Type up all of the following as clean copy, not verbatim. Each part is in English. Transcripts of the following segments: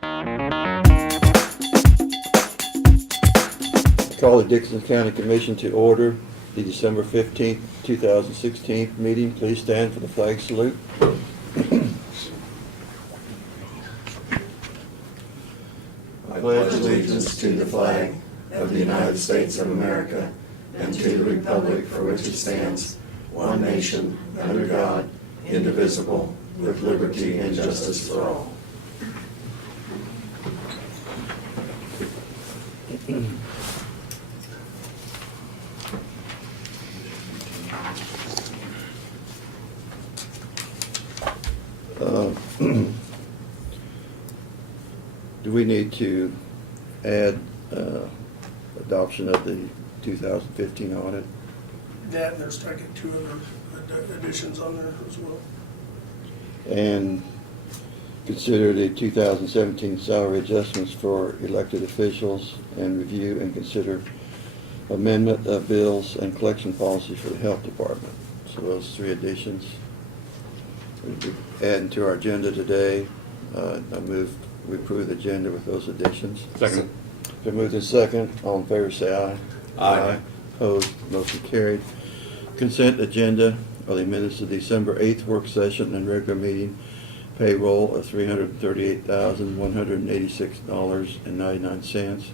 Call the Dixon County Commission to order the December 15th, 2016 meeting. Please stand for the flag salute. I pledge allegiance to the flag of the United States of America and to the republic for which it stands, one nation, under God, indivisible, with liberty and justice for all. Do we need to add adoption of the 2015 audit? That, and they're striking two other additions on there as well. And consider the 2017 salary adjustments for elected officials, and review and consider amendment of bills and collection policy for the health department. So those three additions we'll be adding to our agenda today. I move we approve the agenda with those additions. Second. Been moved in second. All in favor say aye. Aye. Opposed, motion carried. Consent agenda are the minutes of December 8th work session and regular meeting. Payroll of $338,186.99.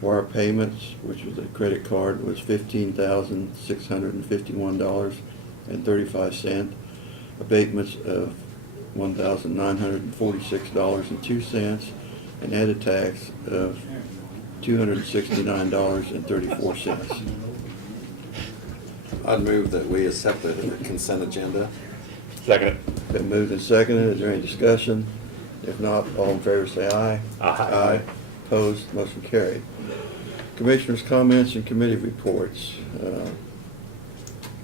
Wire payments, which was a credit card, was $15,651.35. Abatements of $1,946.02, and added tax of $269.34. I'd move that we accept the consent agenda. Second. Been moved and seconded. Is there any discussion? If not, all in favor say aye. Aye. Opposed, motion carried. Commissioners' comments and committee reports.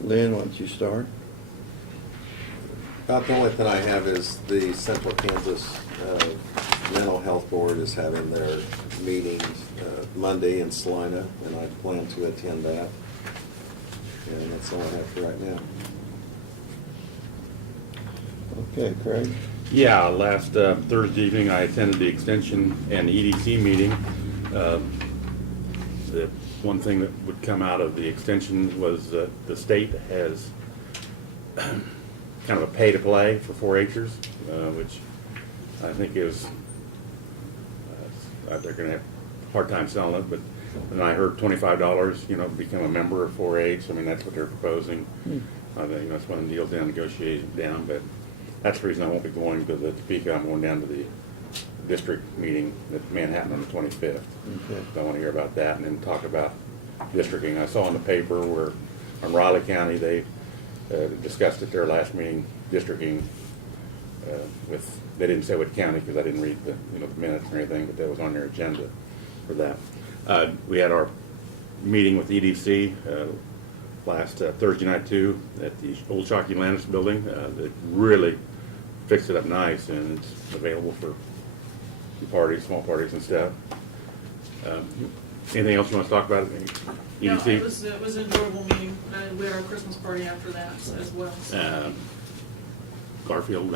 Lynn, why don't you start? About the only thing I have is the Central Kansas Mental Health Board is having their meeting Monday in Salina, and I plan to attend that. And that's all I have for right now. Okay, Craig. Yeah, last Thursday evening I attended the Extension and EDC meeting. The one thing that would come out of the Extension was that the state has kind of a pay-to-play for 4-H'ers, which I think is, they're going to have a hard time selling it, but when I heard $25, to become a member of 4-H, I mean, that's what they're proposing. That's one of the deals down, negotiated down, but that's the reason I won't be going, because at Topeka I'm going down to the district meeting at Manhattan on the 25th. Okay. So I want to hear about that and then talk about districting. I saw in the paper where on Raleigh County they discussed at their last meeting districting with, they didn't say what county because I didn't read the the minutes or anything, but that was on their agenda for that. We had our meeting with EDC last Thursday night too at the old Shockey Landis building. They really fixed it up nice, and it's available for parties, small parties and stuff. Anything else you want to talk about? EDC? No, it was an enjoyable meeting. We had our Christmas party after that as well. So. Garfield,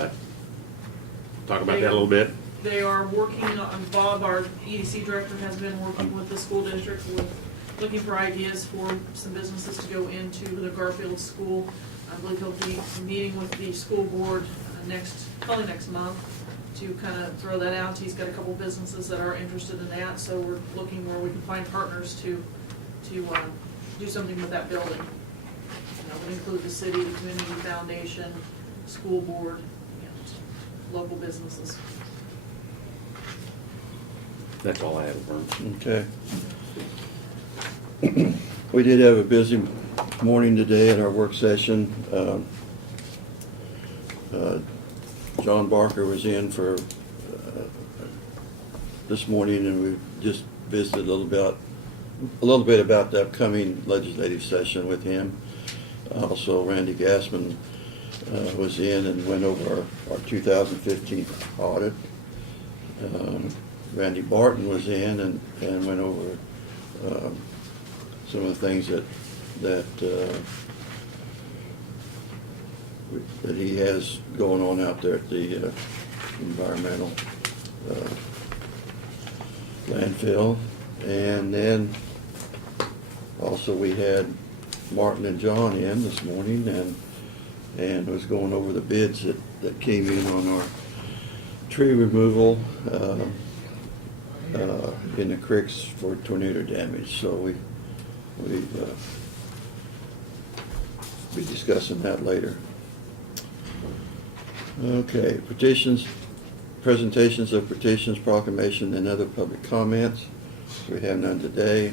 talk about that a little bit. They are working on, Bob, our EDC director, has been working with the school district with looking for ideas for some businesses to go into the Garfield school. I believe he'll be meeting with the school board probably next month to kind of throw that out. He's got a couple businesses that are interested in that, so we're looking where we can find partners to do something with that building. Would include the city, the community foundation, school board, and local businesses. That's all I have, Vern. Okay. We did have a busy morning today at our work session. John Barker was in for this morning, and we just visited a little bit about the upcoming legislative session with him. Also, Randy Gassman was in and went over our 2015 audit. Randy Barton was in and went over some of the things that he has going on out there at the environmental landfill. And then also we had Martin and John in this morning and was going over the bids that came in on our tree removal in the creeks for tornado damage. So we'll be discussing that later. Okay, petitions, presentations of petitions, proclamation, and other public comments. We have none today.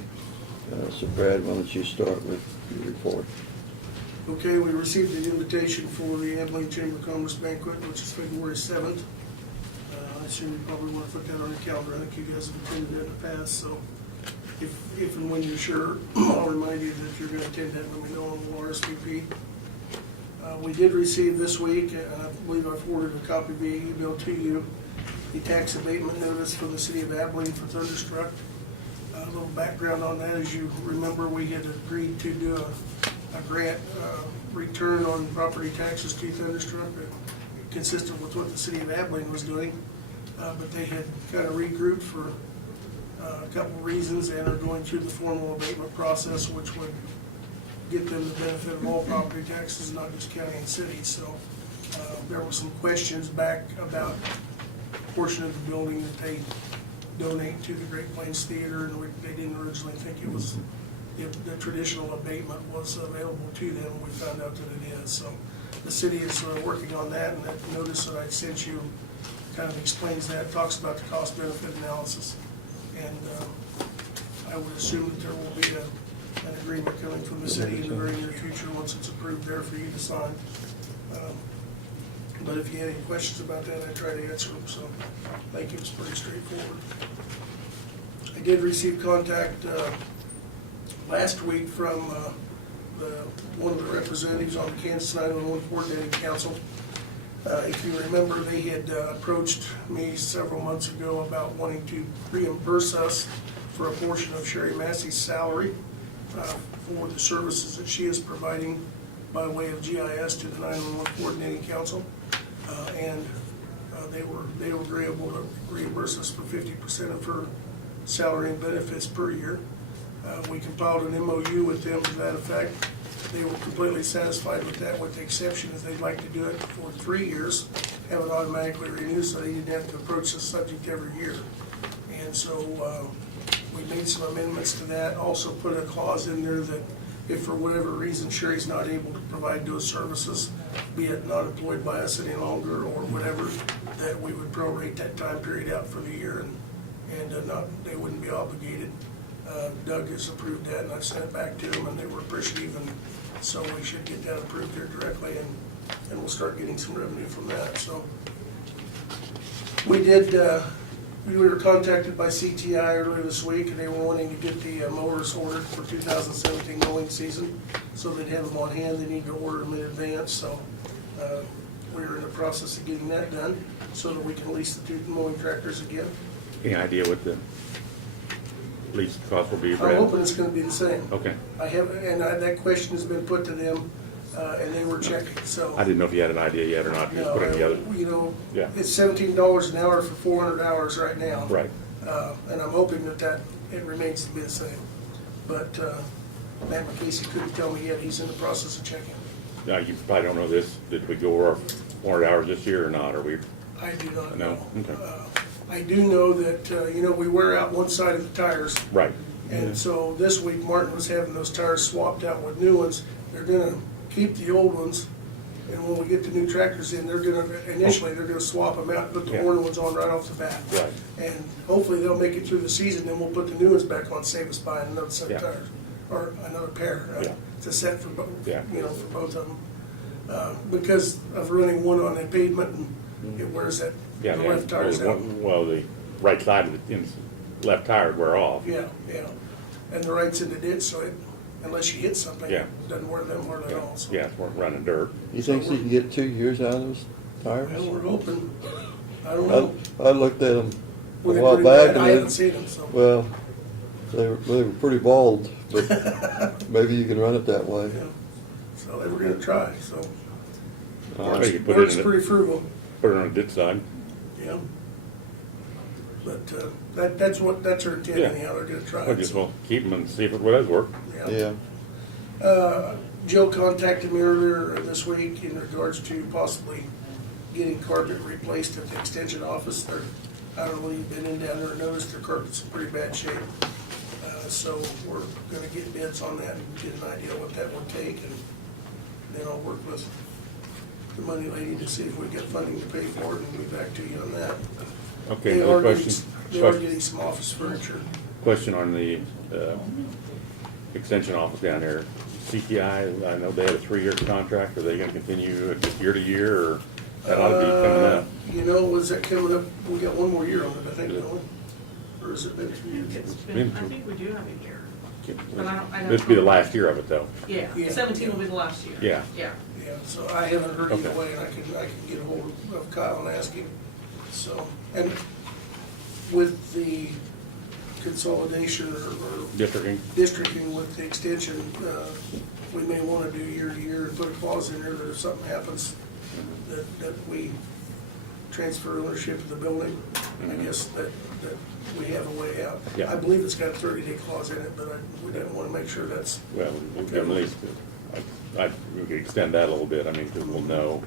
So Brad, why don't you start with your report? Okay, we received an invitation for the Abilene Chamber of Commerce banquet, which is February 7th. I assume you probably want to put that on your calendar. I think you guys have attended that in the past, so if and when you're sure, I'll remind you that if you're going to attend that, let me know and we'll RSVP. We did receive this week, I believe I forwarded a copy via email to you, the tax abatement notice for the city of Abilene for Thunderstruck. A little background on that, as you remember, we had agreed to do a grant return on property taxes to Thunderstruck, consistent with what the city of Abilene was doing. But they had kind of regrouped for a couple of reasons and are going through the formal abatement process, which would get them the benefit of all property taxes, not just county and city. So there were some questions back about a portion of the building that they donate to the Great Plains Theater, and they didn't originally think it was, the traditional abatement was available to them. We found out that it is. So the city is working on that, and that notice that I sent you kind of explains that, talks about the cost benefit analysis. And I would assume that there will be an agreement coming from the city in the very near future once it's approved there for you to sign. But if you had any questions about that, I tried to answer them, so I think it was pretty straightforward. I did receive contact last week from one of the representatives on the Kansas 911 Coordinating Council. If you remember, they had approached me several months ago about wanting to reimburse us for a portion of Sherry Massey's salary for the services that she is providing by way of GIS to the 911 Coordinating Council. And they were agreeable to reimburse us for 50% of her salary and benefits per year. We compiled an MOU with them to that effect. They were completely satisfied with that, with the exception is they'd like to do it for 3 years, have it automatically renewed so they didn't have to approach the subject every year. And so we made some amendments to that, also put a clause in there that if for whatever reason Sherry's not able to provide those services, be it not employed by us any longer or whatever, that we would prorate that time period out for the year and they wouldn't be obligated. Doug has approved that, and I've sent it back to them, and they were appreciative, and so we should get that approved here directly, and we'll start getting some revenue from that. So we were contacted by CTI earlier this week, and they were wanting to get the mowers ordered for 2017 mowing season, so they'd have them on hand. They need to order them in advance, so we're in the process of getting that done so that we can lease the 2 mowing tractors again. Any idea what the lease cost will be, I'm Brad? hoping it's gonna be the same. Okay. That question has been put to them, and they were checking, so. I didn't know if you had an idea yet or not, just put any other. You know, Yeah. it's $17 an hour for 400 hours right now. Right. And I'm hoping that it remains to be the same. But Matt McCasey couldn't tell me yet, he's in the process of checking. Now, you probably don't know this, did we go over our 400 hours this year or not, or we? I do not No? know. Okay. I do know that, we wear out one side of the tires. Right. And so this week, Martin was having those tires swapped out with new ones. They're gonna keep the old ones, and when we get the new tractors in, initially, they're gonna swap them out, and put the Yeah. older ones on right off the bat. Right. And hopefully they'll make it through the season, then we'll put the new ones back on, save us buying another set of Yeah. tires, or another pair. Yeah. It's a set for both, Yeah. for both of them. Because of running one on the pavement, and it wears the Yeah, left tires out. well, the right side of the left tire would wear off. Yeah. And the right's in the ditch, so unless you hit something, Yeah. it doesn't wear them hardly at all. So. Yeah, we're running dirt. You think you can get 2 years out of those tires? Well, we're hoping. I don't know. I looked at them a Were they while pretty back bad? and I haven't seen them, so. well, they were pretty bald, but maybe you can run it that way. Yeah. So they were gonna try, so. You could put Works it in pretty frugal, put it on the ditch side. yeah. But that's our intent Yeah. anyhow, they're gonna try We it. just so, will keep them and see if it does work. Yeah, Jill contacted me earlier this week in regards to possibly getting carpet replaced at the extension office. I don't know if you've been in down there and noticed their carpet's in pretty bad shape. So we're gonna get bids on that and get an idea what that would take, and then I'll work with the money lady to see if we get funding to pay for it, and be back to you on that. Okay, They so are getting, question, they are getting some office furniture. question on the extension office down there. CTI, I know they had a 3-year contract. Are they gonna continue just year to year, or that ought to be coming up? You know, was that coming up, we got one more year on it, I think, don't we? Or has it been 2 years? It's Been- been, I think we do have a year. But I don't This will be the last year of it, though. Yeah, Yeah. 17 will be the last year. Yeah. Yeah. Yeah, so I haven't heard either Okay. way, and I can get a hold of Kyle and ask him. So, and with the consolidation or Districting. districting with the extension, we may wanna do year to year and put a clause in there that if something happens, that we transfer ownership of the building. I guess that we have a way out. Yeah. I believe it's got a 30-day clause in it, but we didn't wanna make sure that's, Well, we can at least, we could extend that a little bit. I mean, because we'll know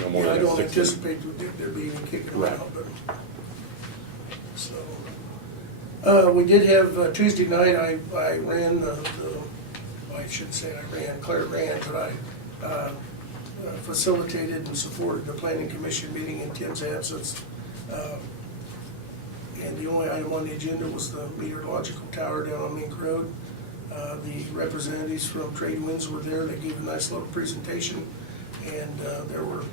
no more yeah, I than don't 6 anticipate there being any kicking Right. around, but, so. We did have, Tuesday night, I ran I shouldn't say I ran, Claire ran, but I facilitated and supported the planning commission meeting in Tim's absence. And the only item on the agenda was the meteorological tower down on Mink Road. The representatives from Trade Winds were there, they gave a nice little presentation, and there were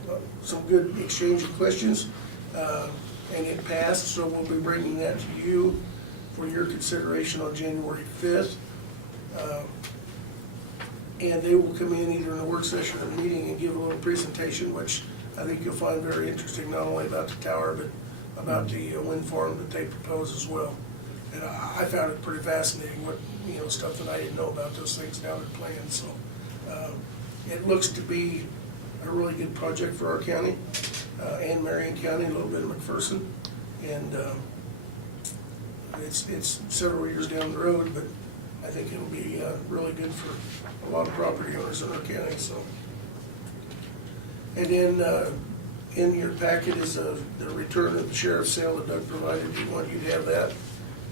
some good exchange of questions, and it passed, so we'll be bringing that to you for your consideration on January 5th. And they will come in either in a work session or a meeting and give a little presentation, which I think you'll find very interesting, not only about the tower, but about the wind farm that they propose as well. And I found it pretty fascinating, what, stuff that I didn't know about those things now they're playing, so. It looks to be a really good project for our county, and Marion County, a little bit of McPherson. And it's several years down the road, but I think it'll be really good for a lot of property owners in our county, so. And then in your packet is the return of the sheriff's sale that Doug provided. We want you to have that.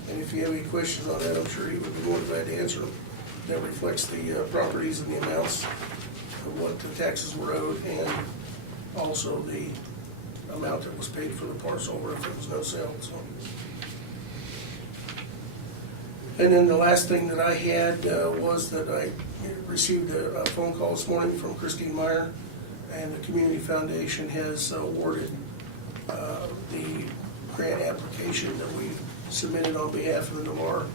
And if you have any questions on that, I'm sure he would be more than glad to answer them. That reflects the properties and the amounts of what the taxes were owed, and also the amount that was paid for the parcel, or if there was no sale, so. And then the last thing that I had was that I received a phone call this morning from Christine Meyer, and the Community Foundation has awarded the grant application that we submitted on behalf of the Namar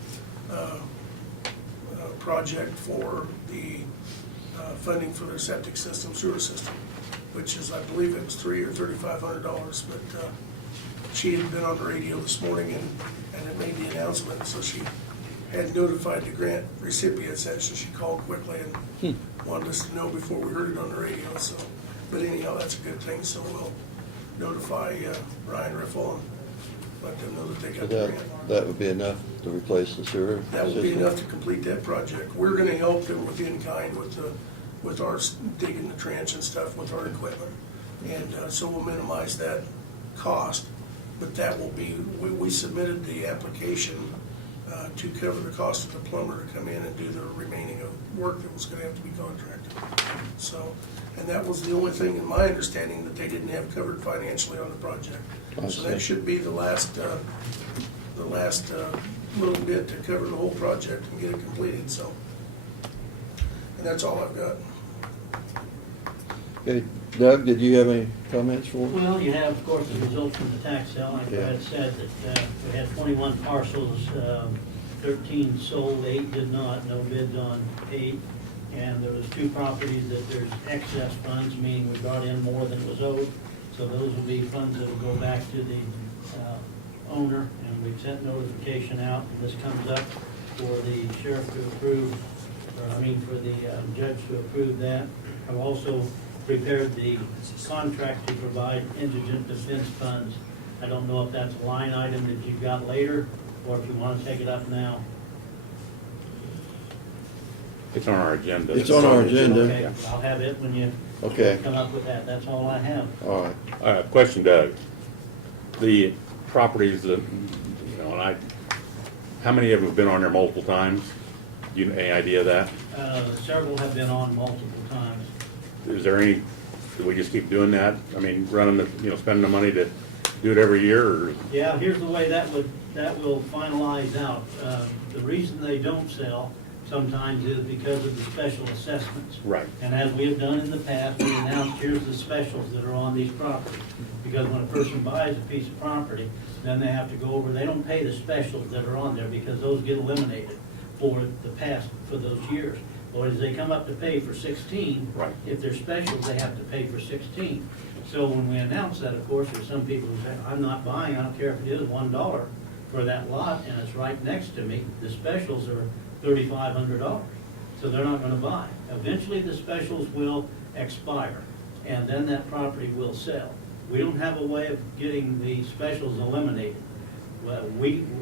project for the funding for their septic system, sewer system, which is, I believe it was $300 or $3,500, but she had been on the radio this morning and it made the announcement, so she had notified the grant recipients, so she called quickly and wanted us to know before we heard it on the radio, so. But anyhow, that's a good thing, so we'll notify Ryan Riffle and let them know that they so got the grant. that would be enough to replace the sewer That would be system? enough to complete that project. We're gonna help them with in-kind with our digging the trench and stuff with our equipment. And so we'll minimize that cost, but that will be, we submitted the application to cover the cost of the plumber to come in and do the remaining of work that was gonna have to be contracted. So, and that was the only thing in my understanding that they didn't have covered financially on the project. I So that see. should be the last little bit to cover the whole project and get it completed, so. And that's all I've got. Okay, Doug, did you have any comments for? Well, you have, of course, the results from the tax sale. Like Yeah. Brad said, that we had 21 parcels, 13 sold, 8 did not, no bids on 8. And there was 2 properties that there's excess funds, meaning we brought in more than was owed. So those will be funds that will go back to the owner, and we've sent notification out, and this comes up for the sheriff to approve, for the judge to approve that. I've also prepared the contract to provide indigent defense funds I don't know if that's a line item that you've got later, or if you want to take it up now. It's on our agenda. It's on our agenda. Okay, I'll have it when you Okay, come up with that. That's all I have. all right. Question, Doug. The properties that, you know, how many of them have been on there multiple times? You, any idea of that? Several have been on multiple times. Is there any, do we just keep doing that? I mean, running the, you know, spending the money to do it every year, or? Yeah, here's the way that will finalize out. The reason they don't sell sometimes is because of the special assessments. Right. And as we have done in the past, we announced, here's the specials that are on these properties. Because when a person buys a piece of property, then they have to go over, they don't pay the specials that are on there because those get eliminated for the past, for those years. Or as they come up to pay for 16, Right. if they're specials, they have to pay for 16. So when we announce that, of course, there's some people who say, I'm not buying, I don't care if it is $1 for that lot, and it's right next to me. The specials are $3,500, so they're not gonna buy. Eventually, the specials will expire, and then that property will sell. We don't have a way of getting the specials eliminated. Well,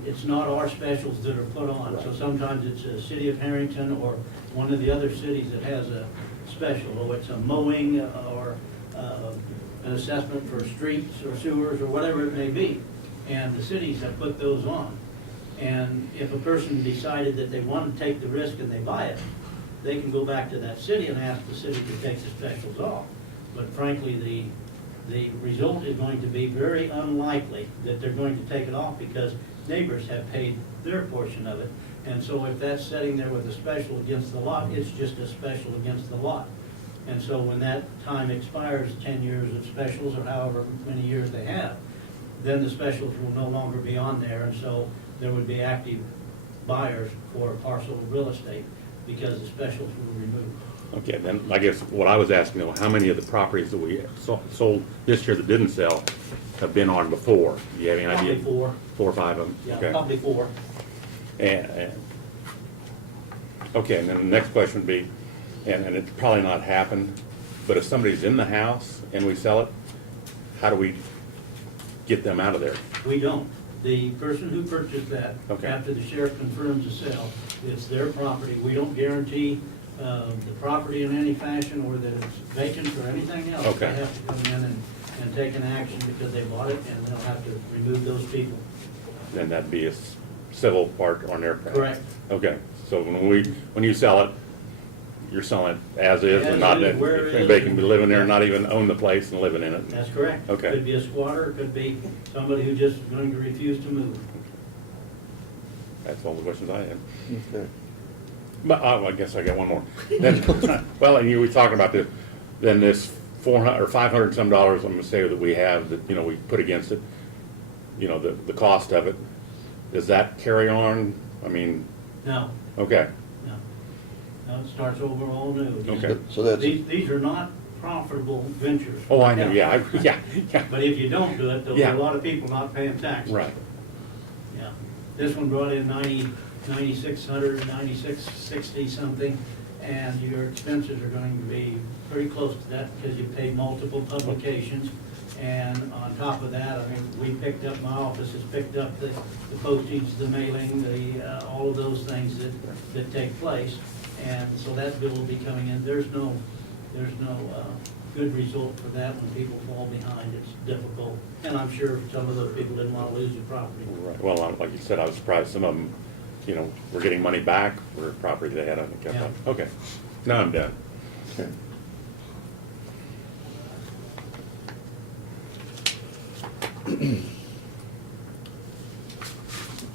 it's not our specials that are put on, so sometimes it's a city of Harrington or one of the other cities that has a special, or it's a mowing or an assessment for streets or sewers or whatever it may be. And the cities have put those on. And if a person decided that they want to take the risk and they buy it, they can go back to that city and ask the city to take the specials off. But frankly, the result is going to be very unlikely that they're going to take it off because neighbors have paid their portion of it. And so if that's sitting there with a special against the lot, it's just a special against the lot. And so when that time expires, 10 years of specials or however many years they have, then the specials will no longer be on there. And so there would be active buyers for a parcel of real estate because the specials were removed. Okay, then I guess what I was asking, though, how many of the properties that we sold this year that didn't sell have been on before? Do you have any idea? Probably 4. 4 or 5 of them? Yeah, Okay. probably 4. Okay, and then the next question would be, and it's probably not happened, but if somebody's in the house and we sell it, how do we get them out of there? We don't. The person who purchased that, Okay. after the sheriff confirms the sale, it's their property. We don't guarantee the property in any fashion or that it's vacant or anything else. Okay. They have to come in and take an action because they bought it, and they'll have to remove those people. Then that'd be a civil part on their part? Correct. Okay, so when you sell it, you're selling it as is As and not is, that where it anybody is. can be living there and not even own the place and living in it? That's correct. Okay. Could be a squatter, it could be somebody who just is going to refuse to move. That's all the questions I had. Okay. But, I guess I got one more. Then, well, and you were talking about this, then this $400 or $500 some dollars, I'm gonna say that we have, that, you know, we put against it, you know, the cost of it, does that carry on? I mean, No, okay, no. No, it starts over all new. okay. So that's, These are not profitable ventures. Oh, I know, yeah, yeah. But if you don't do it, there'll be Yeah. a lot of people not paying taxes. Right, Yeah. This one brought in 9,600, 9,660 something, and your expenses are going to be pretty close to that because you paid multiple publications. And on top of that, I mean, we picked up, my office has picked up the postage, the mailing, all of those things that take place. And so that bill will be coming in. There's no good result for that when people fall behind. It's difficult. And I'm sure some of those people didn't want to lose their property. right. Well, like you said, I was surprised some of them, you know, were getting money back for property they had, I think. Yeah. Okay, now I'm done. okay.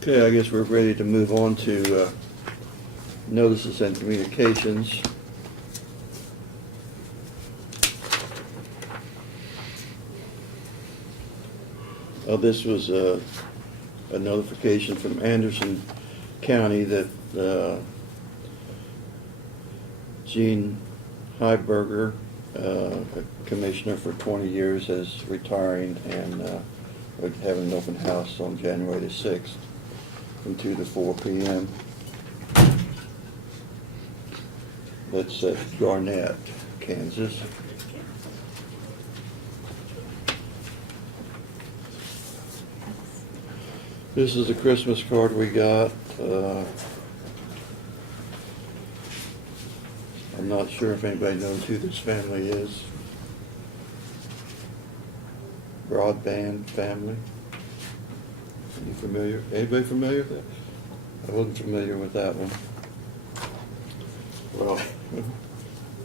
Okay, I guess we're ready to move on to notices and communications. This was a notification from Anderson County that Gene Heiberger, a commissioner for 20 years, is retiring, and we're having an open house on January the 6th from 2 to 4 p.m. That's at Garnett, Kansas. This is a Christmas card we got. I'm not sure if anybody knows who this family is. Broadband family. You familiar? Anybody familiar with that? I wasn't familiar with that one. Well,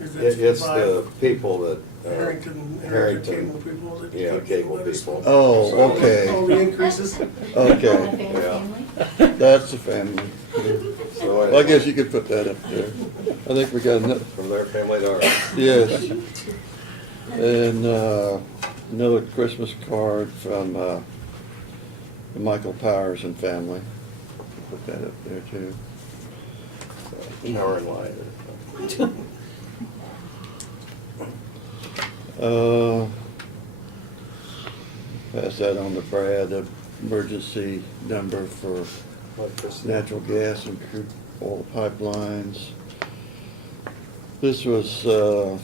Is that it's five the people that. Harrington Harrington. cable people that. Yeah, cable people. Oh, So- okay. All the increases. Okay, Yeah. that's the family. So Well, I guess you could put that up there. I think we got enough. From their family to ours. Yes. And another Christmas card from the Michael Powers and family. Put that up there too. Power and light. Pass that on to Brad, the emergency number for Electricity. natural gas and crude oil pipelines. This was the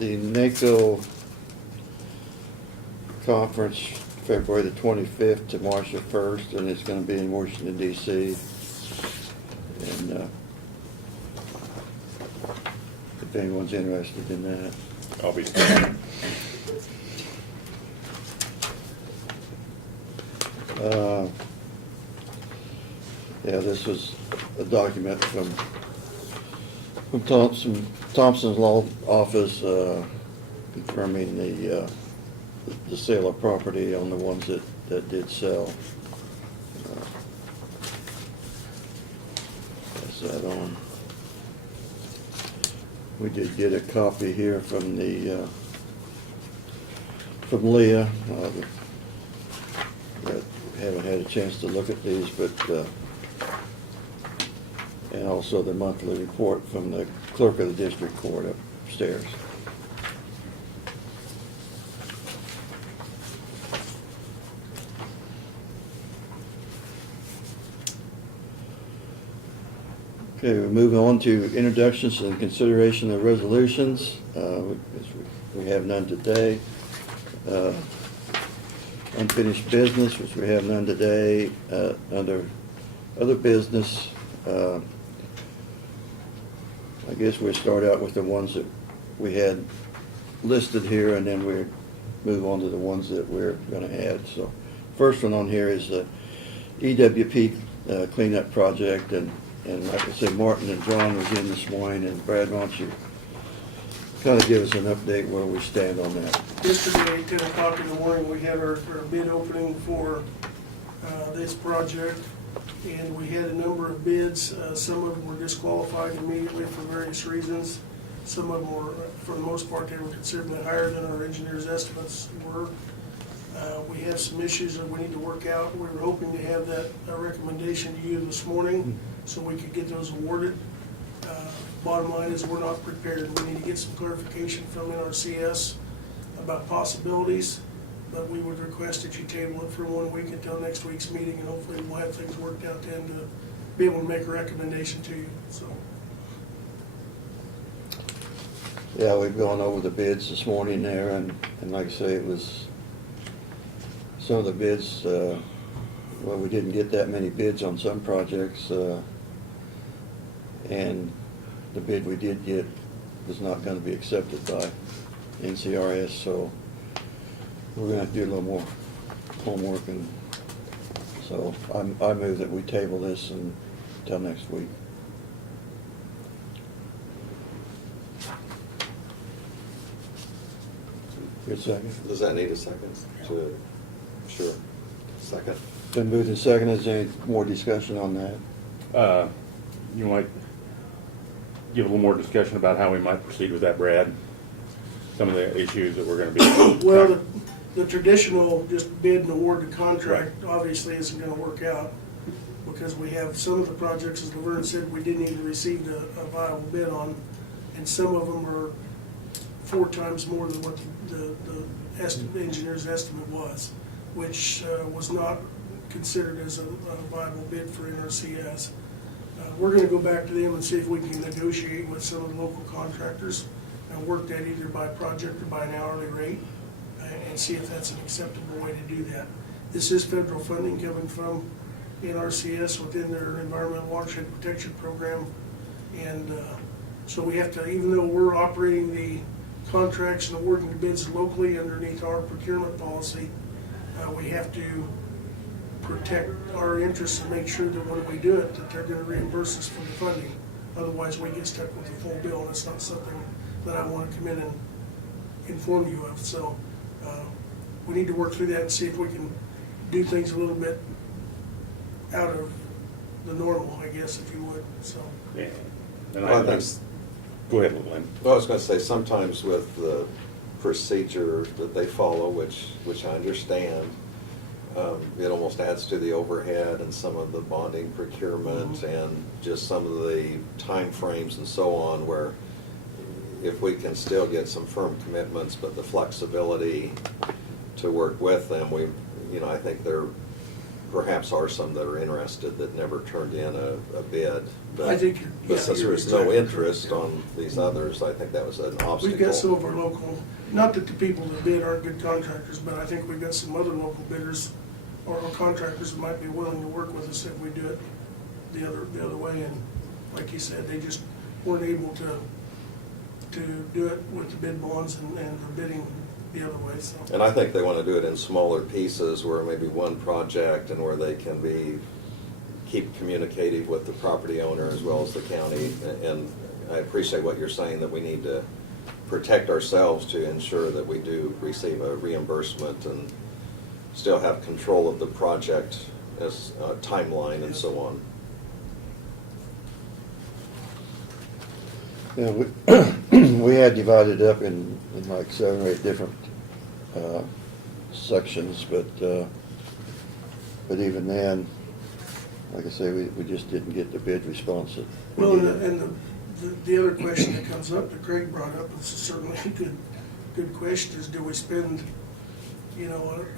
NACO conference, February the 25th to March the 1st, and it's going to be in Washington, D.C. And if anyone's interested in that. I'll be standing. Yeah, this was a document from Thompson's Law Office confirming the sale of property on the ones that did sell. Pass that on. We did get a copy here from Leah. But haven't had a chance to look at these, but and also the monthly report from the clerk of the district court upstairs. Okay, we're moving on to introductions and consideration of resolutions. We have none today. Unfinished business, which we have none today. Under other business, I guess we'll start out with the ones that we had listed here, and then we'll move on to the ones that we're going to add. So, first one on here is the EWP cleanup project, and like I said, Martin and John was in this morning, and Brad, why don't you kind of give us an update where we stand on that? Yesterday, 10 o'clock in the morning, we had our bid opening for this project, and we had a number of bids. Some of them were disqualified immediately for various reasons. Some of them were, for the most part, they were considerably higher than our engineers' estimates were. We have some issues that we need to work out. We were hoping to have that recommendation to you this morning so we could get those awarded. Bottom line is we're not prepared. We need to get some clarification from NRCS about possibilities, but we would request that you table it for 1 week until next week's meeting, and hopefully we'll have things worked out then to be able to make a recommendation to you, so. Yeah, we've gone over the bids this morning there, and like I say, it was, some of the bids, well, we didn't get that many bids on some projects, and the bid we did get was not going to be accepted by NCRS, so we're going to have to do a little more homework, and so I move that we table this until next week. Good second. Does that need a second? Sure. Second. Been moved and seconded. Is there any more discussion on that? You might give a little more discussion about how we might proceed with that, Brad? Some of the issues that we're gonna be. Well, the traditional just bid and award the contract obviously isn't gonna work out, because we have some of the projects, as Laverne said, we didn't even receive a viable bid on, and some of them are 4 times more than what the engineer's estimate was, which was not considered as a viable bid for NRCS. We're gonna go back to them and see if we can negotiate with some of the local contractors and work that either by project or by an hourly rate, and see if that's an acceptable way to do that. This is federal funding coming from in RCS within their Environmental Watershed Protection Program. And so we have to, even though we're operating the contracts and awarding the bids locally underneath our procurement policy, we have to protect our interests and make sure that when we do it, that they're gonna reimburse us for the funding. Otherwise, we get stuck with the full bill, and it's not something that I wanna come in and inform you of. So we need to work through that and see if we can do things a little bit out of the normal, I guess, if you would, so. Yeah. And Well, I, that's- go ahead, Lynn. Well, I was gonna say, sometimes with the procedure that they follow, which I understand, it almost adds to the overhead and some of the bonding procurement and just some of the timeframes and so on, where if we can still get some firm commitments, but the flexibility to work with them, I think there perhaps are some that are interested that never turned in a bid. But- I think But since there was no exactly interest correct. on these others, I think that was an obstacle. We've got some of our local, not that the people that bid aren't good contractors, but I think we've got some other local bidders or contractors that might be willing to work with us if we do it the other way. And like you said, they just weren't able to do it with the bid bonds and the bidding the other way, so. And I think they want to do it in smaller pieces, where maybe one project and where they can keep communicating with the property owner as well as the county. And I appreciate what you're saying, that we need to protect ourselves to ensure that we do receive a reimbursement and still have control of the project as timeline and so on. Yeah, we had divided up in like 7 or 8 different sections, but even then, like I say, we just didn't get the bid response that we Well, needed. and the other question that comes up, that Craig brought up, is certainly a good question, is do we spend,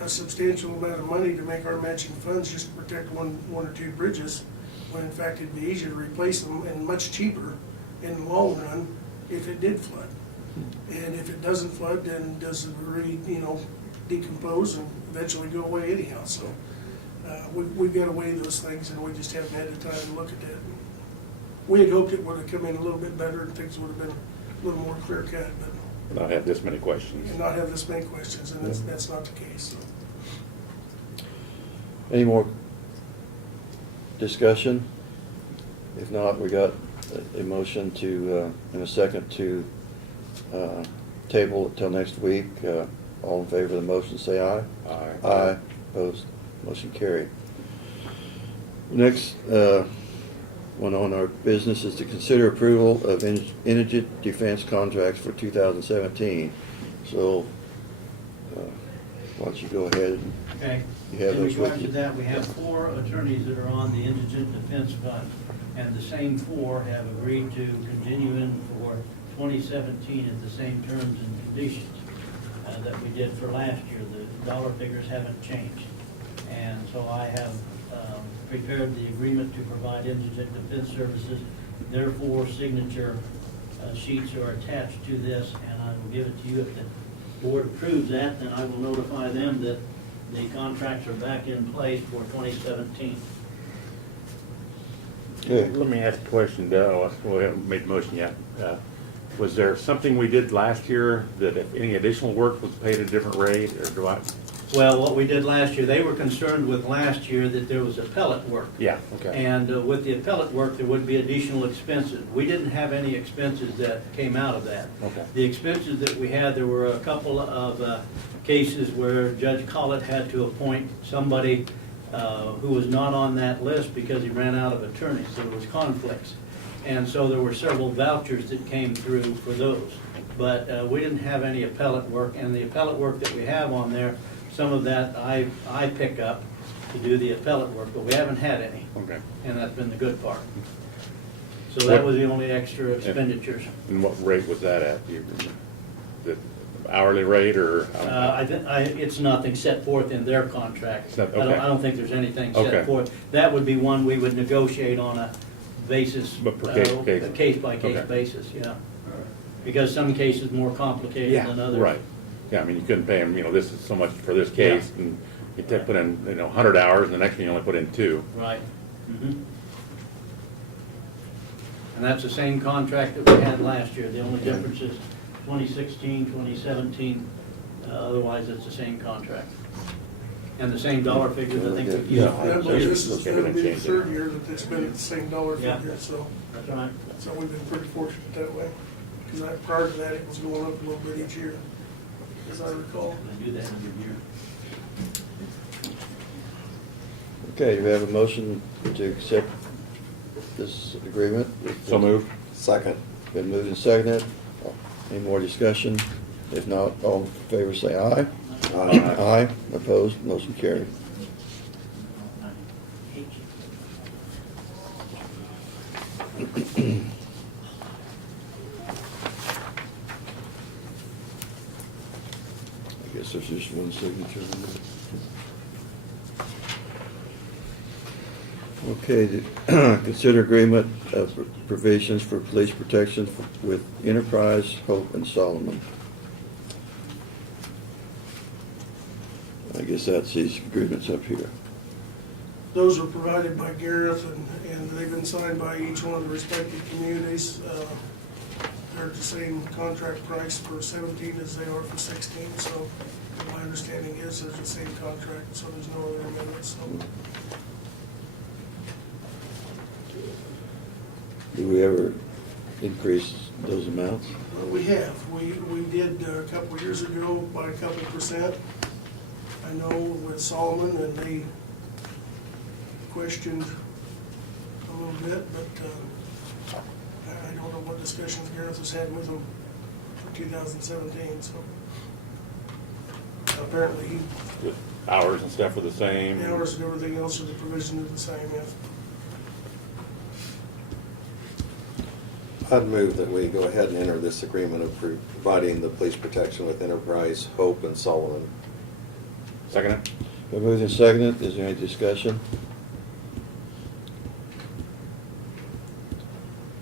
a substantial amount of money to make our matching funds just to protect one or two bridges, when in fact it'd be easier to replace them and much cheaper in the long run if it did flood. And if it doesn't flood, then does it really, decompose and eventually go away anyhow? So we've got to weigh those things, and we just haven't had the time to look at that. We had hoped it would have come in a little bit better and things would have been a little more clear cut, but Not have this many questions. and not have this many questions, and that's not the case. So. Any more discussion? If not, we got a motion to, and a second to table it till next week. All in favor of the motion, say aye. Aye. Aye. Opposed, motion carried. Next one on our business is to consider approval of indigent defense contracts for 2017. So, why don't you go ahead and Okay. You have In those with regards you? to that, we have 4 attorneys that are on the Indigent Defense Fund, and the same 4 have agreed to continue in for 2017 at the same terms and conditions that we did for last year. The dollar figures haven't changed. And so I have prepared the agreement to provide indigent defense services. Their 4 signature sheets are attached to this, and I will give it to you. If the board approves that, then I will notify them that the contracts are back in place for 2017. Okay. Let me ask a question, Dale. We haven't made the motion yet. Was there something we did last year that if any additional work was paid at a different rate, or do I? Well, what we did last year, they were concerned with last year that there was appellate work. Yeah, okay. And with the appellate work, there would be additional expenses. We didn't have any expenses that came out of that. Okay. The expenses that we had, there were a couple of cases where Judge Collett had to appoint somebody who was not on that list because he ran out of attorneys, so there was conflicts. And so there were several vouchers that came through for those. But we didn't have any appellate work, and the appellate work that we have on there, some of that I pick up to do the appellate work, but we haven't had any, Okay. and that's been the good part. So that was the only extra expenditures. And what rate was that at? The hourly rate or? It's nothing set forth in their contract. It's not- okay. I don't think there's anything Okay. set forth. That would be one we would negotiate on a basis. But per case- case. A case-by-case Okay. basis, yeah. Because some cases more complicated than others. Right. Yeah, I mean, you couldn't pay them, this is so much for this case, and You put in, 100 hours, and the next one you only put in 2. Right. Mhm. And that's the same contract that we had last year. The only difference is 2016, 2017, otherwise it's the same contract. And the same dollar figures, I think we've used. I believe this is Okay, gonna then be the change it. third year that they spend the same dollar Yeah. figure, so, That's right. so we've been pretty fortunate that way. Because prior to that, it was going up a little bit each year, as I recall. They do that in a good year. Okay, do we have a motion to accept this agreement? So moved. Second. Been moved and seconded. Any more discussion? If not, all in favor say aye. Aye. Aye, opposed, motion carried. I guess there's just one signature on that. Okay, consider agreement of provisions for police protection with Enterprise, Hope, and Solomon. I guess that's these agreements up here. Those are provided by Gareth, and they've been signed by each one of the respective communities. They're the same contract price for 17 as they are for 16, so my understanding is there's the same contract, so there's no other amendments, so. Do we ever increase those amounts? We have. We did a couple of years ago by a couple %. I know with Solomon, and they questioned a little bit, but I don't know what discussions Gareth has had with them for 2017, so. Apparently, The hours and stuff are the same. the hours and everything else of the provision is the same, yes. I'd move that we go ahead and enter this agreement of providing the police protection with Enterprise, Hope, and Solomon. Second it? Been moved and seconded. Is there any discussion?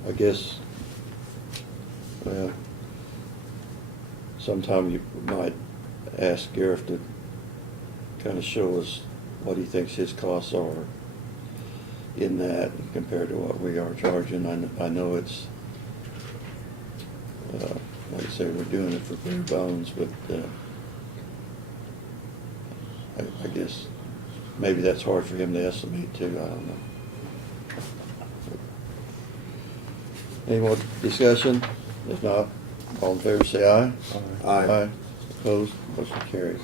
I guess, well, sometime you might ask Gareth to kind of show us what he thinks his costs are in that compared to what we are charging. I know it's, like I say, we're doing it for bare bones, but I guess maybe that's hard for him to estimate too. I don't know. Any more discussion? If not, all in favor say aye. Aye. Opposed, motion carries.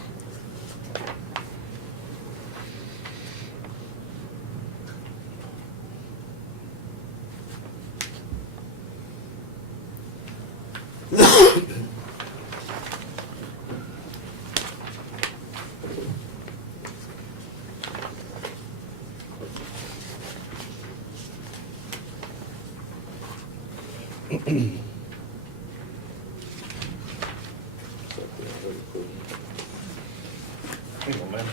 Hang on, man.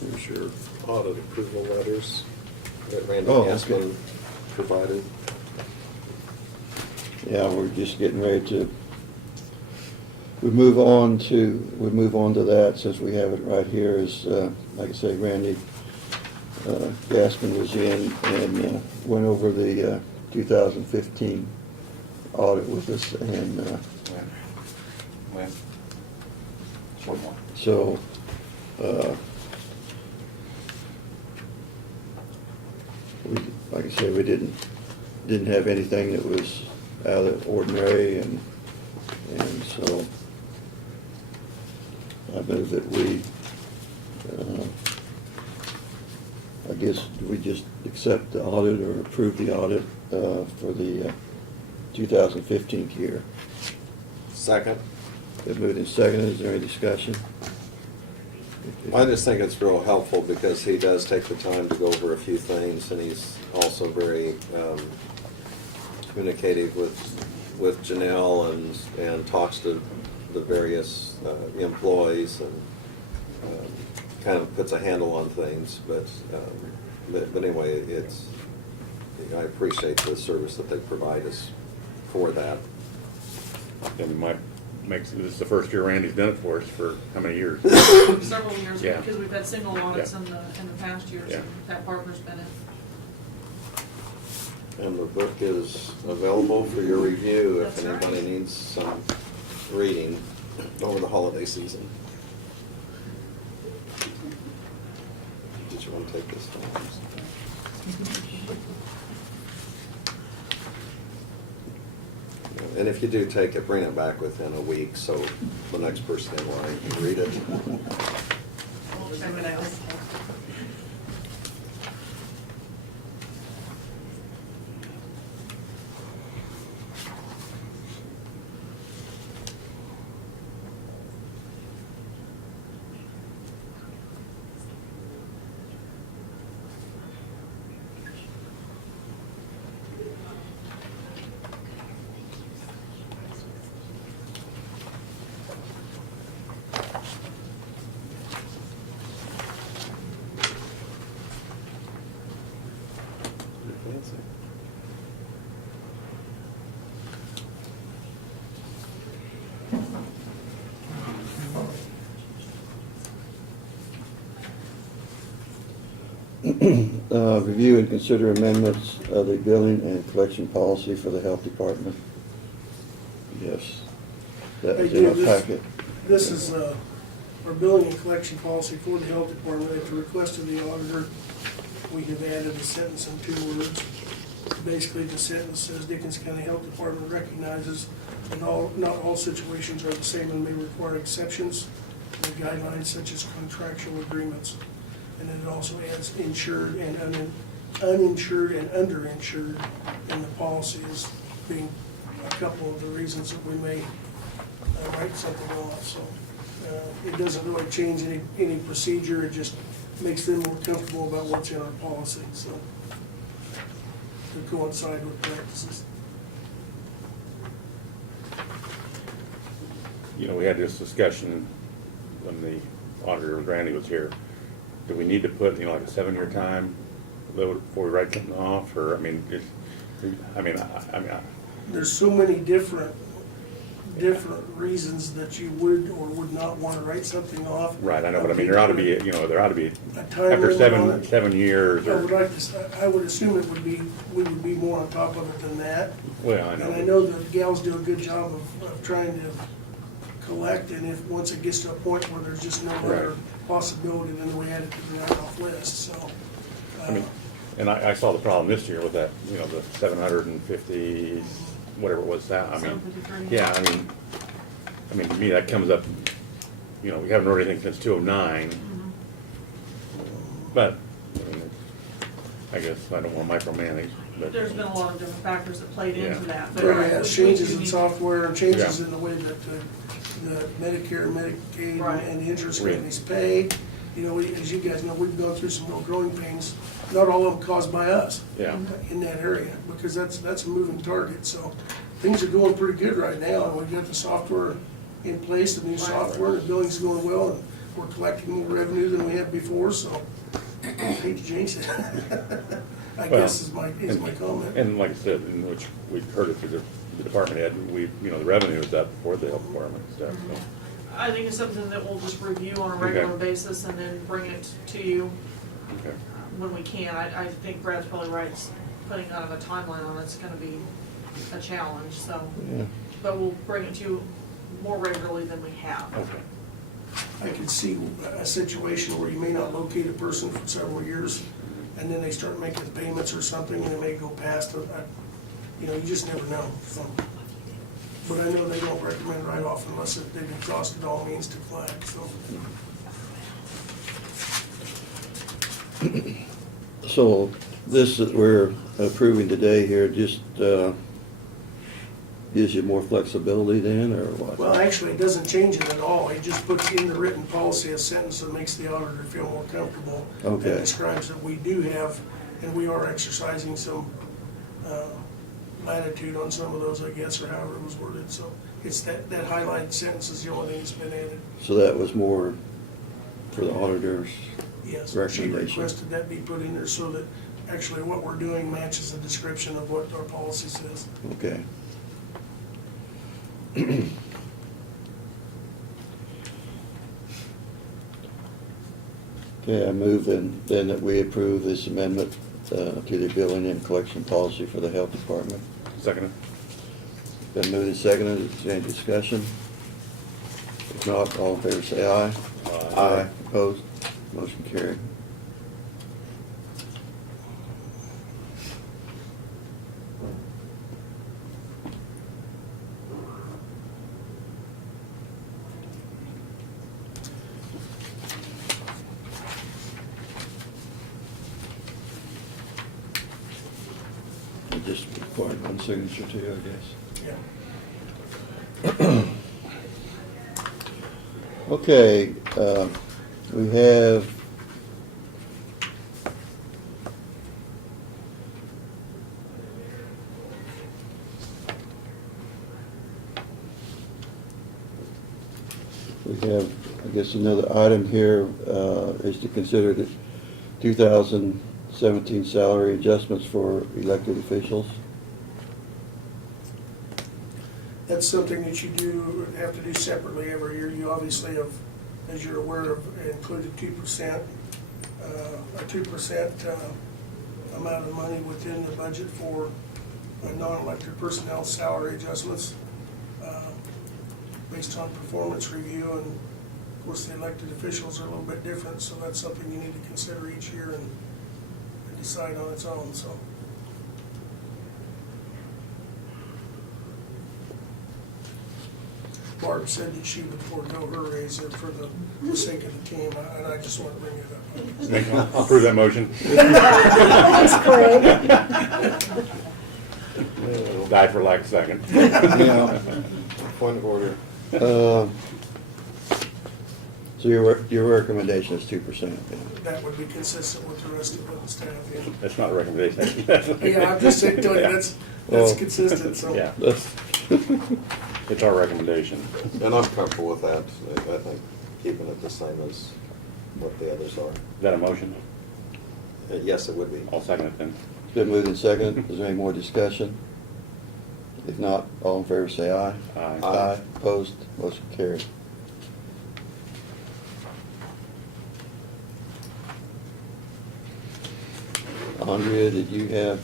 Here's your audit approval letters that Randy Oh, okay. Gassman provided. Yeah, we're just getting ready to, we move on to that since we have it right here is, like I say, Randy Gassman was in and went over the 2015 audit with us, and When? Short one. so, like I say, we didn't have anything that was out of the ordinary, and so I move that we, I guess, we just accept the audit or approve the audit for the 2015 year. Second. Been moved and seconded. Is there any discussion? I just think it's real helpful because he does take the time to go over a few things, and he's also very communicative with Janelle and talks to the various employees and kind of puts a handle on things. But anyway, I appreciate the service that they provide us for that. And might makes, this is the first year Randy's done it for us for how many years? Several years, Yeah. because we've had single audits Yeah. in the past years, Yeah. and that partner's been in. And the book is available for your review if That's right. anybody needs some reading over the holiday season. Did you want to take this home? And if you do take it, bring it back within a week so the next person in line can read it. Everyone else. Fancy. Review and consider amendments of the billing and collection policy for the health department. Yes, that is in our packet. This is our billing and collection policy for the health department. At the request of the auditor, we have added a sentence and 2 words. Basically, the sentence says Dickens County Health Department recognizes that not all situations are the same and may require exceptions to the guidelines such as contractual agreements. And then it also adds insured and uninsured and underinsured in the policy as being a couple of the reasons that we may write something off. So it doesn't really change any procedure, it just makes them more comfortable about what's in our policy, so to coincide with practices. You know, we had this discussion when the auditor, Randy, was here. Do we need to put, you know, like a 7-year time limit before we write something off, or, I mean, There's so many different reasons that you would or would not want to write something off. right, I know, but I mean, there ought to be, you know, there ought to be, A time after limit on it. 7 years, I would or, like to, I would assume it would be, we would be more on top of it than that. well, I And I know. know the gals do a good job of trying to collect, and if, once it gets to a point where there's just no other Right. possibility, then we add it to the write-off list, so. I mean, and I saw the problem this year with that, you know, the 750, whatever it was, that, I mean, 753. yeah, I mean, to me, that comes up, you know, we haven't wrote anything since 2009, but, I mean, I guess I don't want to micromanage, but. There's been a lot of different factors that played Yeah. into that. but There we- has we changes do in need- software, and changes Yeah. in the way that the Medicare, Medicaid, Right. and the insurance Right. companies pay. You know, as you guys know, we've gone through some real growing pains, not all of them caused by us. Yeah. In that area, because that's a moving target, so things are going pretty good right now, and we've got the software in place, the new Right. software, the billing's going well, and we're collecting more revenue than we had before, so I hate to jinx it. I Well, guess is my comment. And like I said, in which we heard it through the department head, you know, the revenue is up for the health department and stuff, so. I think it's something that we'll just review on a regular Okay. basis and then bring it to you Okay. when we can. I think Brad's probably right, putting kind of a timeline on it's gonna be a challenge, so. Yeah. But we'll bring it to you more regularly than we have. Okay. I could see a situation where you may not locate a person for several years, and then they start making payments or something, and it may go past, you know, you just never know, so. But I know they don't recommend write-off unless they've exhausted all means to collect, so. So this that we're approving today here, just gives you more flexibility then, or what? Well, actually, it doesn't change it at all. It just puts in the written policy a sentence that makes the auditor feel more comfortable. Okay. That describes that we do have, and we are exercising some latitude on some of those, I guess, or however it was worded. So it's that highlighted sentence is the only thing that's been added. So that was more for the auditors? Yes, she Recommendation. requested that be put in there so that actually what we're doing matches the description of what our policy says. Okay. Okay, I move then that we approve this amendment to the billing and collection policy for the health department. Second. Been moved and seconded. Is there any discussion? If not, all in favor say aye. Aye. Opposed? Motion carried. It just required one signature too, I guess. Yeah. Okay, we have I guess, another item here is to consider the 2017 salary adjustments for elected officials. That's something that you have to do separately every year. You obviously have, as you're aware of, included 2%, a 2% amount of money within the budget for non-elected personnel salary adjustments based on performance review. And of course, the elected officials are a little bit different, so that's something you need to consider each year and decide on its own. So. Barb said that she would forego her raise for the sake of the team, and I just want to bring it up. I'll approve that motion. Thanks, Craig. Die for lack of second. Yeah. Point of order. So your recommendation is 2%? That would be consistent with the rest of the staff, yeah. That's not a recommendation. Yeah, I'm just saying, telling you, that's Well, consistent, so. Yeah, That's, it's our recommendation. And I'm comfortable with that. I think keeping it the same as what the others are. Is that a motion? Yes, it would be. I'll second it then. it's been moved and seconded. Is there any more discussion? If not, all in favor say aye. Aye. Aye. Opposed? Motion carried. Andrea, did you have,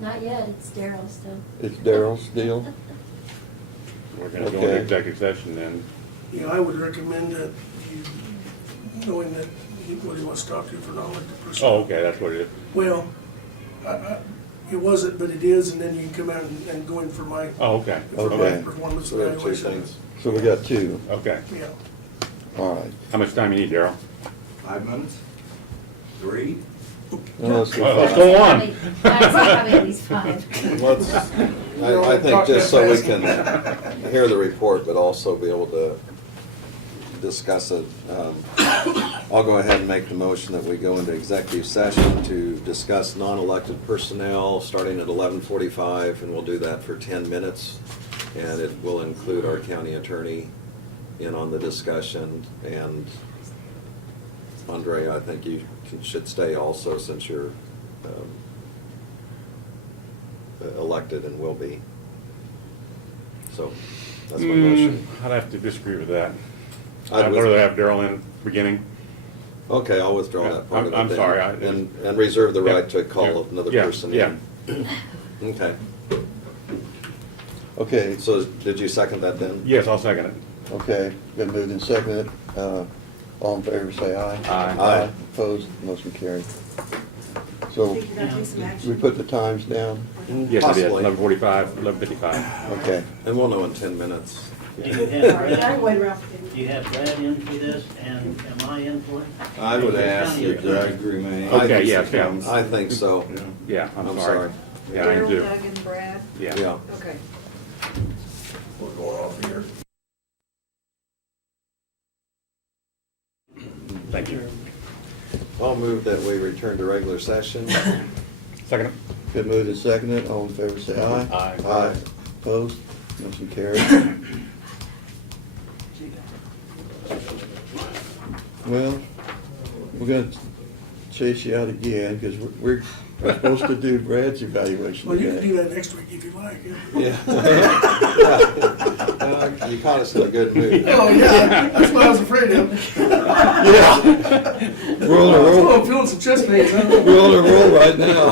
Not yet, it's Daryl still. it's Daryl's deal? We're gonna go into Okay. executive session then. Yeah, I would recommend that you, knowing that what he wants to talk to you for non-elected personnel. Oh, okay, that's what it is. Well, it wasn't, but it is, and then you can come out and go in for my, Oh, okay. for my Okay. performance So we have two evaluation. things. So we got two. Okay. Yeah. All right. How much time you need, Darrell? 5 minutes? 3? Well, let's go Well, let's fast. go on. I'd say probably at least 5. Let's, I think just so we can hear the report, but also be able to discuss it, I'll go ahead and make the motion that we go into executive session to discuss non-elected personnel, starting at 11:45, and we'll do that for 10 minutes. And it will include our county attorney in on the discussion. And Andre, I think you should stay also, since you're elected and will be. So, that's my motion. I'd have to disagree with that. I'd I'd rather have Darrell in beginning. Okay, I'll withdraw that part of it I'm then. sorry, And reserve the Yeah, right to call yeah, another yeah, person yeah. in. Okay, Okay, so did you second that then? Yes, I'll second it. okay. Been moved and seconded. All in favor say aye. Aye. Aye. Opposed? Motion carried. So, Think you're gonna take some action? we put the times down? Yes, I did. Possibly. 11:45, 11:55. Okay. And we'll know in 10 minutes. Do you have Sorry, I Brad, went around. do you have Brad in for this, and am I in for it? I would ask County that attorney. Doug remain. Okay, yeah, yeah. I think so. Yeah, I'm I'm sorry. sorry. Yeah, I do. Daryl, Doug, and Brad? Yeah. Yeah. Okay. We're going off here. Thank you. I'll move that we return to regular session. Second. Been moved and seconded, all in favor say aye. Aye. Aye. Opposed? Motion carried. Well, we're gonna chase you out again, because we're supposed to do Brad's evaluation Well, you can today. do that next week if you like. Yeah. You caught us in a good mood. Oh, yeah, that's what I was afraid of. Yeah. We're on a Oh, roll, I'm feeling some chest pains, huh? we're on a roll right now.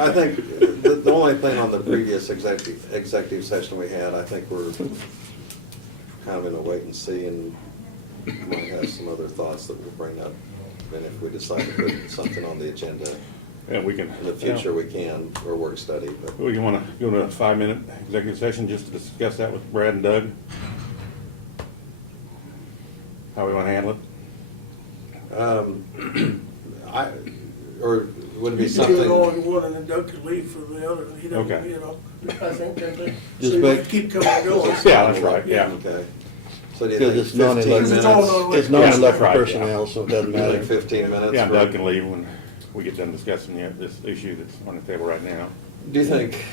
I think the only thing on the previous executive session we had, I think we're kind of in a wait and see, and might have some other thoughts that we'll bring up. And if we decide to put something on the agenda Yeah, we can. in the future, we can, or work study, but. Well, you wanna go to a 5-minute executive session just to discuss that with Brad and Doug? How we wanna handle it? Or would it be You can do it all something, in one, and then Doug could leave for the other, he doesn't, Okay. you know, I think that they, Just so you make- might keep coming and going. Yeah, that's right, yeah. okay. So do you Because think it's 15 non-elected, Because it's all minutes? non-elected. it's non-elected Yeah, right, personnel, so it doesn't You think matter. 15 minutes? Yeah, for- Doug can leave when we get done discussing this issue that's on the table right now. Do you think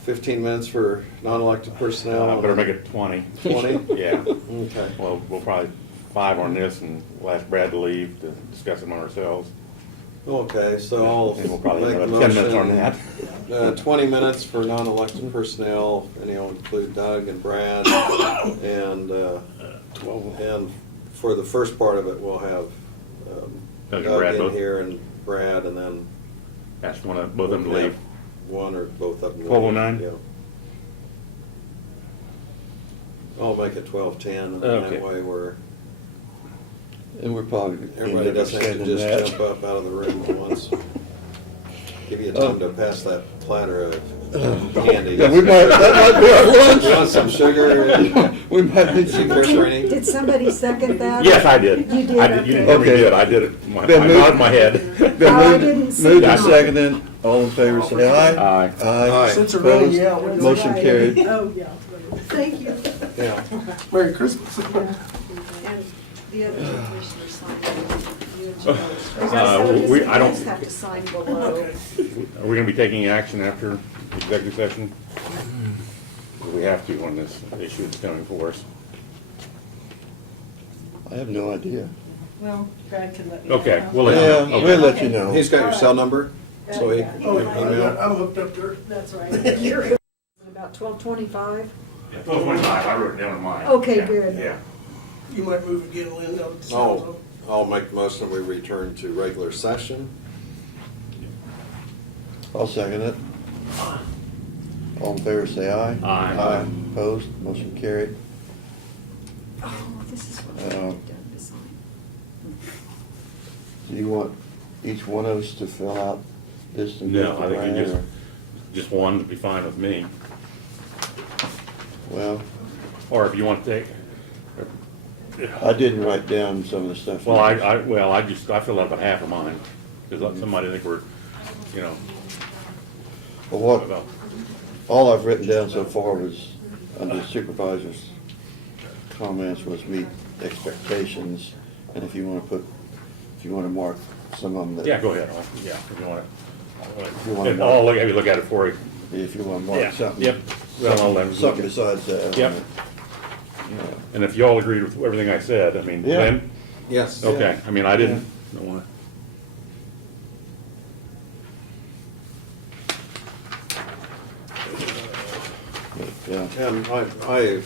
15 minutes for non-elected personnel? Better make it 20. 20? Yeah. Okay. Well, we'll probably 5 on this, and we'll ask Brad to leave to discuss it among ourselves. Okay, so I'll And we'll probably make have the another 10 minutes on motion. that. 20 minutes for non-elected personnel, and you'll include Doug and Brad. And, 12. and for the first part of it, we'll have Doug and Doug Brad in both. here and Brad, and then Ask both of them to leave. one or both of them. 12:09? Yeah. I'll make it 12:10, and then Okay. that way we're, And we're probably. everybody end up doesn't have to extending just that. jump up out of the room at once. Give you time to pass that platter of candy. Yeah, that might be our You want lunch. some sugar and We might need some sugar more. training? Did somebody second that? Yes, I did. You did, I did. You didn't hear me okay. do it. I did it. I Been moved- nodded my head. Been I moved- didn't see Moved and that. seconded, all in favor say aye. Aye. Aye. Since they're running you out, Opposed? we're Motion carried. Oh, yeah. Thank you. Yeah. Merry Christmas. And the other two commissioners signed. You and Joe. I don't- You guys have to sign below. Okay. Are we gonna be taking action after executive session? We have to on this issue that's coming for us. I have no idea. Well, Brad can let me know. Okay, we'll let you Yeah, know. we'll let you know. He's got your cell number, so he Oh, can email. I'm hooked up there. That's right. You're about 12:25? 12:25, I wrote it down in mine. Okay, Yeah, good. Yeah. You might move again, Lynn, now that the Oh, sound's up. I'll make the motion, we return to regular session. I'll second it. All in favor say aye. Aye. Aye. Opposed? Motion carried. Oh, this is what I've done to sign. Do you want each one of us to fill out this and give No, it to I think Brad, you or- just one would be fine with me. Well, Or if you want to take, I didn't write down some of the stuff. well, I filled out about half of mine. Because somebody think we're, you know, Well, what, about, all I've written down so far was, under supervisors' comments, was meet expectations. And if you want to mark some of them that. yeah, go ahead. Yeah, if you want you wanna to. mark- I'll have you look at it for you. If you want to Yeah, mark something. yep. Well, I'll let him Something look at- besides that. Yep. Yeah. And if you all agreed with everything I said, I mean, Yeah. Lynn? Yes. Okay, I mean, I didn't want Yeah. And I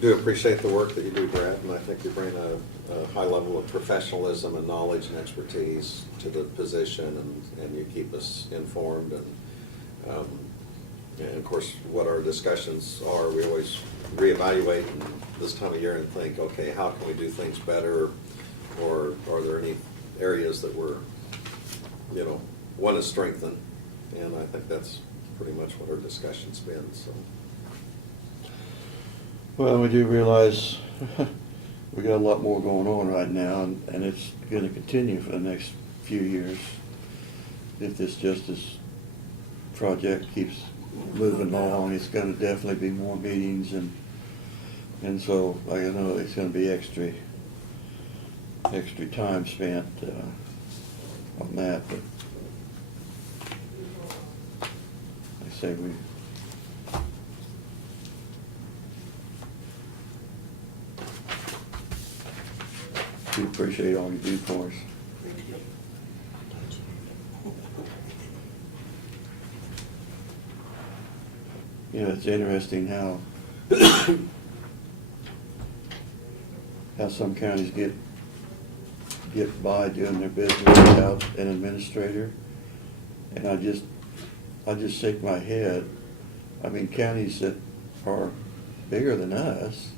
do appreciate the work that you do, Brad, and I think you bring a high level of professionalism and knowledge and expertise to the position, and you keep us informed. And of course, what our discussions are, we always reevaluate in this time of year and think, okay, how can we do things better? Or are there any areas that we're, want to strengthen? And I think that's pretty much what our discussion's been, so. Well, we do realize we got a lot more going on right now, and it's going to continue for the next few years if this justice project keeps moving along. It's gonna definitely be more meetings and so I know it's gonna be extra time spent, on that, but like I say, we appreciate all you do for us. Thank you. You know, it's interesting how some counties get by doing their business without an administrator. And I just shake my head. I mean, counties that are bigger than us,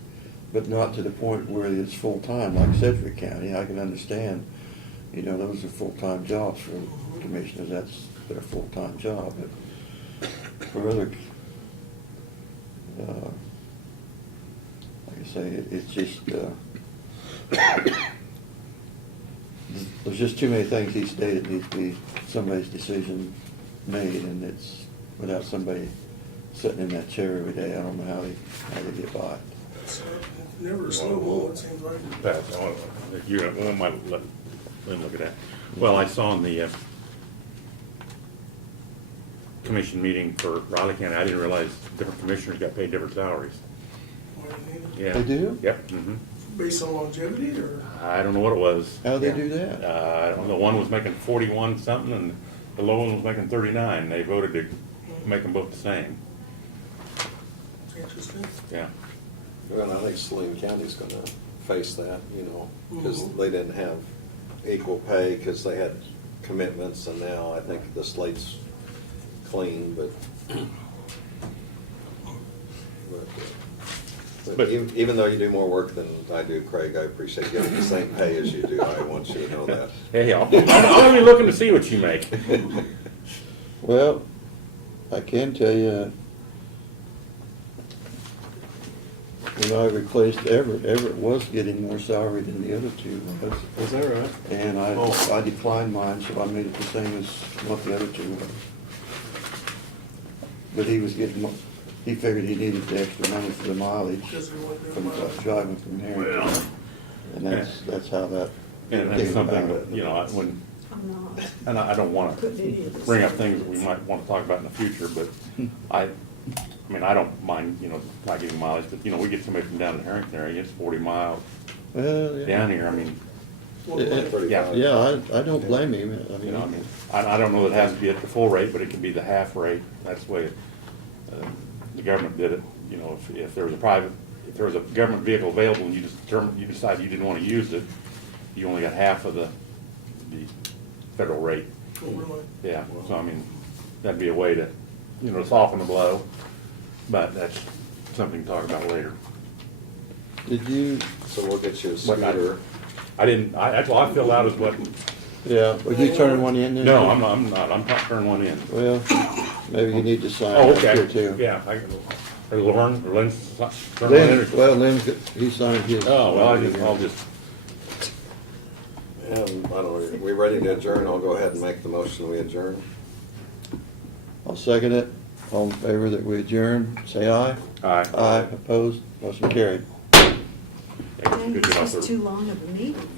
but not to the point where it's full-time, like Sedgwick County, I can understand, you know, those are full-time jobs for commissioners, that's their full-time job, but for other, like I say, it's just, there's just too many things each day that needs to be somebody's decision made, and it's, without somebody sitting in that chair every day, I don't know how they get by. It's never a slow mo, it seems like. That's, you might let Lynn look at that. Well, I saw in the commission meeting for Riley County, I didn't realize different commissioners got paid different salaries. What do you mean? Yeah. They do? Yep. Mm-hmm. Based on longevity, or? I don't know what it was. How'd they do that? I don't know, one was making 41 something and the low one was making 39. They voted to make them both the same. It's interesting. Yeah. Well, I think Saline County's gonna face that, you know, because Mhm. they didn't have equal pay because they had commitments, and now I think the slate's clean, but But- even though you do more work than I do, Craig, I appreciate getting the same pay as you do. I want you to know that. Hey, I'll be looking to see what you make. Well, I can tell you, when I replaced Everett was getting more salary than the other two was. Is that right? And Oh. I declined mine, so I made it the same as what the other two were. But he was getting, he figured he needed the extra money for the mileage Because they want from their mileage. driving from Harrington. And that's how that And that's came something about. that, you know, when, I'm not. and I don't want to bring up things that we might want to talk about in the future, but I mean, I don't mind, you know, not getting mileage, but, you know, we get somebody from down in Harrington area, it's 40 miles Well, yeah. down here, I mean, What Yeah, mileage? 35. Yeah, I don't blame him. you know, I don't know that it has to be at the full rate, but it can be the half rate, that's the way the government did it, you know, if there was a government vehicle available and you decided you didn't want to use it, you only got half of the federal rate. Oh, really? Yeah, so I mean, that'd be a way to, you know, soften the blow, but that's something to talk about later. Did you, So we'll get you a But scooter. That's all I filled out is what, yeah, would you turn one in then? no, I'm not turning one in. Well, maybe you need to sign Oh, up here okay, too. yeah, or Lauren, or Lynn's turning one in. Lynn, well, he signed his. Oh, well, I'll just, And I don't know, we ready to adjourn? I'll go ahead and make the motion, we adjourn. I'll second it. All in favor that we adjourn, say aye. aye. Aye, opposed, motion carried. Yeah, And good this job, was sir. too long of a meeting.